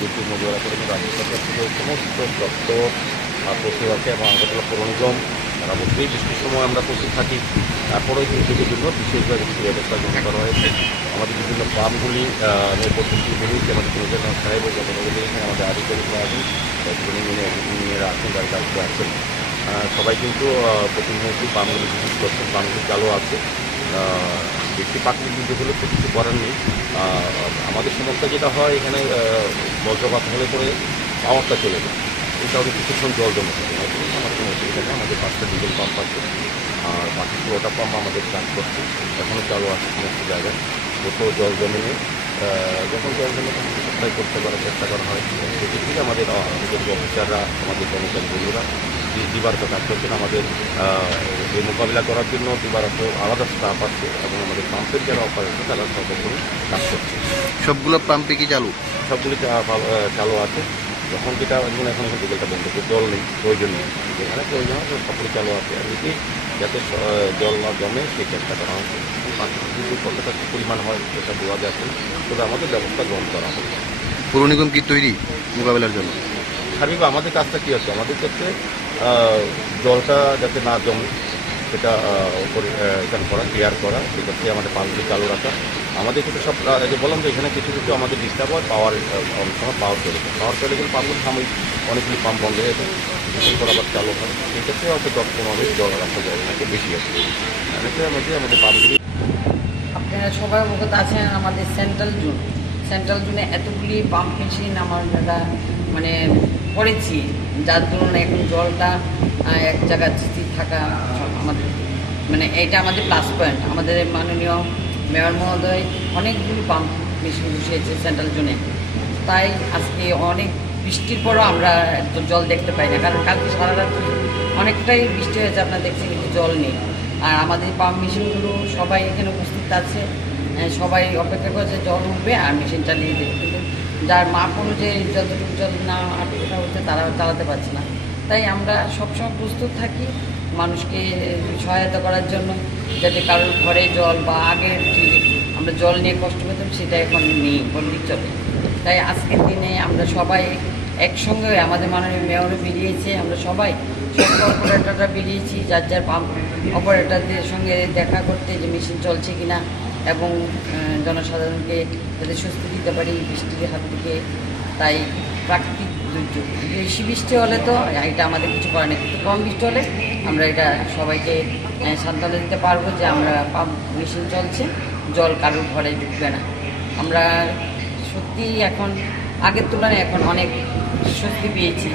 বিদ্যুৎ মজুরা করে রাজ্য সরকার থেকে সমস্ত দপ্তর পশু আছে এবং আগরতলা পৌর নিগম তারা বলতেই বৃষ্টির সময় আমরা প্রস্তুত থাকি। তারপরেও কিন্তু বিভিন্ন বিশেষভাবে কিছু ব্যবস্থা গ্রহণ করা হয়েছে। আমাদের বিভিন্ন পাম্পগুলি পদ্ধতিগুলি আমাদের প্রয়োজন সাহেব গতকালকে এখানে আমাদের আধিকারিকরা আছেন, ইঞ্জিনিয়ার আছেন, যারা কাজে আছেন, সবাই কিন্তু প্রতিনিয়ত পাম্পগুলি বিদ্যুৎ করছেন, পাম্পগুলি চালু আছে। বৃষ্টি প্রাকৃতিক দুর্যোগ হলে তো কিছু করার নেই। আমাদের সমস্যা যেটা হয় এখানে বজ্রপাত হলে পরে পাওয়ারটা চলে যায়, এই কারণে কিছুক্ষণ জল জমে থাকে। আমার কোনো অসুবিধা নেই, আমাদের 5টা ডিজেল পাম্প আছে আর বাকি 16টা পাম্প আমাদের কাজ করছে, এখনও চালু আছে সমস্ত জায়গায়। কোথাও জল জমে নেই, যখন জল জমে তখন সাপ্লাই করতে করার চেষ্টা করা হয়। সেক্ষেত্রে আমাদের অফিসাররা, আমাদের কর্মচারী বন্ধুরা দিবারত কাজ করছেন। আমাদের এই মোকাবিলা করার জন্য দিবারত আলাদা স্টাফ আছে এবং আমাদের পাম্পের যারা অপারেটর তারা সর্বোপরি কাজ করছে। সবগুলো পাম্পে কি চালু? সবগুলি চালু আছে। যখন যেটা এখন এখন বিকেলটা বন্ধ করে জল নেই, প্রয়োজন নেই, যেখানে প্রয়োজন হয় সবগুলি চালু আছে। আর এটি যাতে জল না জমে সেই চেষ্টা করা হচ্ছে। প্রাকৃতিক দুর্যোগ কতটা পরিমাণ হয় সেটা বোঝা যাচ্ছে, তবে আমাদের ব্যবস্থা গ্রহণ করা হবে। পৌর নিগম কি তৈরি মোকাবেলার জন্য? স্বাভাবিক আমাদের কাজটা কী আছে, আমাদের ক্ষেত্রে জলটা যাতে না জমে সেটা পরিষ্কার করা, ক্লিয়ার করা, সেক্ষেত্রে আমাদের পাম্পগুলি চালু রাখা। আমাদের কিন্তু সব যে বললাম যে এখানে কিছু কিছু আমাদের ডিস্টার্ব হয়, অনেক সময় পাওয়ার চলে যায়, পাওয়ার চলে গেলে পাম্পগুলি সাময়িক অনেকগুলি পাম্প বন্ধ হয়ে যায়, কিছুক্ষণ পর আবার চালু হয়। সেক্ষেত্রে হয়তো 10-15 মিনিট জল রাখা যায়, থাকে বেশি আছে। অনেকের মধ্যে আমাদের পাম্পগুলি আপনারা সবাই অবগত আছেন, আমাদের সেন্ট্রাল জোনে এতগুলি পাম্প মেশিন আমরা মানে করেছি, যার জন্য এখন জলটা এক জায়গায় স্থির থাকা আমাদের মানে এইটা আমাদের প্লাস পয়েন্ট। আমাদের মাননীয় মেয়র মহোদয় অনেকগুলি পাম্প মেশিন বসিয়েছে সেন্ট্রাল জোনে, তাই আজকে অনেক বৃষ্টির পরও আমরা জল দেখতে পাই না, কারণ কালকে সারা রাত অনেকটাই বৃষ্টি হয়েছে, আপনারা দেখছেন কিন্তু জল নেই। আর আমাদের পাম্প মেশিনগুলো সবাই এখানে উপস্থিত আছে, সবাই অপেক্ষা করছে জল উঠবে আর মেশিন চালিয়ে দেবে, কিন্তু যার মাপ অনুযায়ী যতটুকু জল না ওঠা হচ্ছে তারা চালাতে পারছে না। তাই আমরা সবসময় প্রস্তুত থাকি মানুষকে সহায়তা করার জন্য, যাতে কারোর ঘরে জল বা আগের যে আমরা জল নিয়ে কষ্ট পেতাম সেটা এখন নেই বললেই চলে। তাই আজকের দিনে আমরা সবাই একসঙ্গে, আমাদের মাননীয় মেয়রও বেরিয়েছে, আমরা সবাই সব অপারেটররা বেরিয়েছি যার যার পাম্প অপারেটরদের সঙ্গে দেখা করতে যে মেশিন চলছে কিনা এবং জনসাধারণকে যাতে স্বস্তি দিতে পারি বৃষ্টির হাত থেকে। তাই প্রাকৃতিক দুর্যোগ বেশি বৃষ্টি হলে তো এটা আমাদের কিছু করার নেই, কিন্তু কম বৃষ্টি হলে আমরা এটা সবাইকে সান্ত্বনা দিতে পারবো যে আমরা পাম্প মেশিন চলছে, জল কারোর ঘরে ঢুকবে না। আমরা সত্যিই এখন আগের তুলনায় এখন অনেক স্বস্তি পেয়েছি।